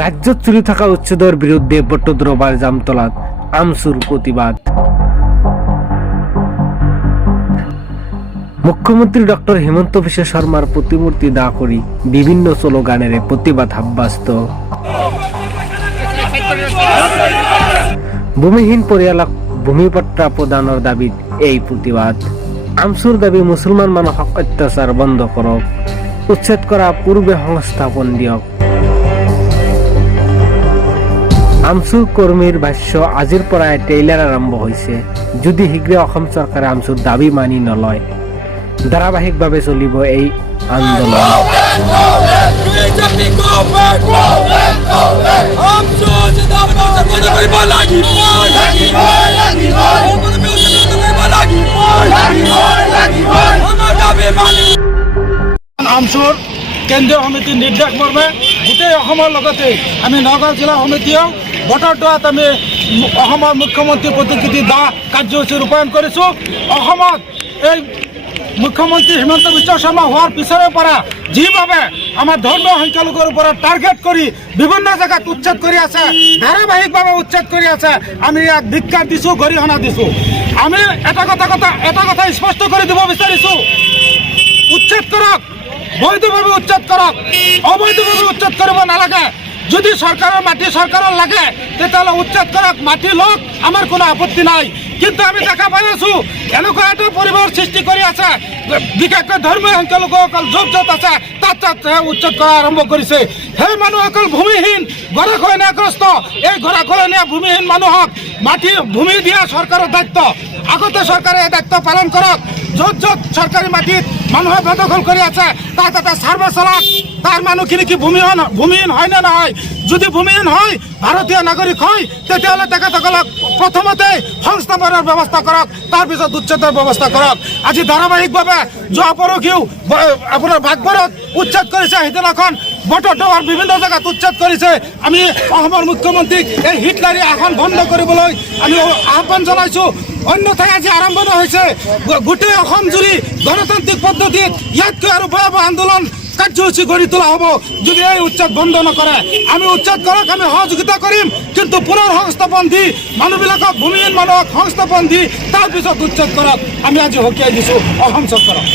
রাজ্যত চলি থাকা উচ্ছেদের বিরুদ্ধে বটদ্রবার জামতলাত আমসুর প্রতিবাদ। মুখ্যমন্ত্রী ডক্টর হিমন্ত বিশ্ব শর্মার প্রতিমূর্তি দাহ করি বিভিন্ন স্লোগানের প্রতিবাদ সাব্যস্ত। ভূমিহীন পরিয়ালক ভূমিপট্টা প্রদানের দাবিত এই প্রতিবাদ। আমসুর দাবি মুসলমান মানুহক অত্যাচার বন্ধ করক, উচ্ছেদ করা পূর্বে সংস্থাপন দিয়ক। আমসুর কর্মীর ভাষ্য আজিৰ পৰাই টেইলাৰ আৰম্ভ হৈছে। যদি শীঘ্ৰে অসম চৰকাৰে আমসুৰ দাবী মানি নলয় ধাৰাবাহিকভাৱে চলিব এই আন্দোলন। আমসুৰ কেন্দ্ৰীয় সমিতিৰ নিৰ্দেশ মৰ্মে গোটেই অসমৰ লগতে আমি নগাঁও জিলা সমিতিয়েও বটদ্ৰৱাত আমি অসমৰ মুখ্যমন্ত্ৰী প্ৰতিকৃতি দাহ কাৰ্যসূচী ৰূপায়ণ কৰিছোঁ। অসমত এই মুখ্যমন্ত্ৰী হিমন্ত বিশ্ব শৰ্মা হোৱাৰ পিছৰে পৰা যিভাৱে আমাৰ ধৰ্মীয় সংখ্যালঘুৰ ওপৰত টাৰ্গেট কৰি বিভিন্ন জেগাত উচ্ছেদ কৰি আছে, ধাৰাবাহিকভাৱে উচ্ছেদ কৰি আছে, আমি ইয়াক ধিক্কাৰ দিছোঁ, গৰিহণা দিছোঁ। আমি এটা কথা স্পষ্ট কৰি দিব বিচাৰিছোঁ, উচ্ছেদ কৰক, বৈধভাৱে উচ্ছেদ কৰক, অবৈধভাৱে উচ্ছেদ কৰিব নালাগে। যদি চৰকাৰৰ মাটি চৰকাৰৰ লাগে তেতিয়াহ'লে উচ্ছেদ কৰক, মাটি লওক, আমাৰ কোনো আপত্তি নাই। কিন্তু আমি দেখা পাই আছোঁ এনেকুৱা এটা পৰিৱেশ সৃষ্টি কৰি আছে, বিশেষকৈ ধৰ্মীয় সংখ্যালঘুসকল য'ত আছে তাত উচ্ছেদ কৰা আৰম্ভ কৰিছে। সেই মানুহসকল ভূমিহীন, গৰাখহনীয়াগ্ৰস্ত। এই গৰাখহনীয়া ভূমিহীন মানুহক ভূমি দিয়া চৰকাৰৰ দায়িত্ব। আগতে চৰকাৰে এই দায়িত্ব পালন কৰক। য'ত চৰকাৰী মাটিত মানুহে বেদখল কৰি আছে তাত এটা চাৰ্ভে চলাওক, তাৰ মানুহখিনি কি ভূমিহীন হয় নে নহয়। যদি ভূমিহীন হয়, ভাৰতীয় নাগৰিক হয়, তেতিয়াহ'লে তেখেতসকলক প্ৰথমতে সংস্থাপনৰ ব্যৱস্থা কৰক, তাৰপিছত উচ্ছেদৰ ব্যৱস্থা কৰক। আজি ধাৰাবাহিকভাৱে যোৱা পৰহিও আপোনাৰ বাঘবৰত উচ্ছেদ কৰিছে, সিদিনাখন বটদ্ৰৱাৰ বিভিন্ন জেগাত উচ্ছেদ কৰিছে। আমি অসমৰ মুখ্যমন্ত্ৰীক এই হিটলাৰী আসন বন্ধ কৰিবলৈ আমি আহ্বান জনাইছোঁ। অন্যথাই আজি আৰম্ভণি হৈছে গোটেই অসম জুৰি গণতান্ত্ৰিক পদ্ধতিত ইয়াতকৈ আৰু ভয়াৱহ আন্দোলন কাৰ্যসূচী গঢ়ি তোলা হ'ব যদি এই উচ্ছেদ বন্ধ নকৰে। আমি উচ্ছেদ কৰক, আমি সহযোগিতা কৰিম, কিন্তু পুনৰ সংস্থাপন দি মানুহবিলাকক, ভূমিহীন মানুহক সংস্থাপন দি তাৰপিছত উচ্ছেদ কৰক। আমি আজি সকীয়াই দিছোঁ অসম চৰকাৰক।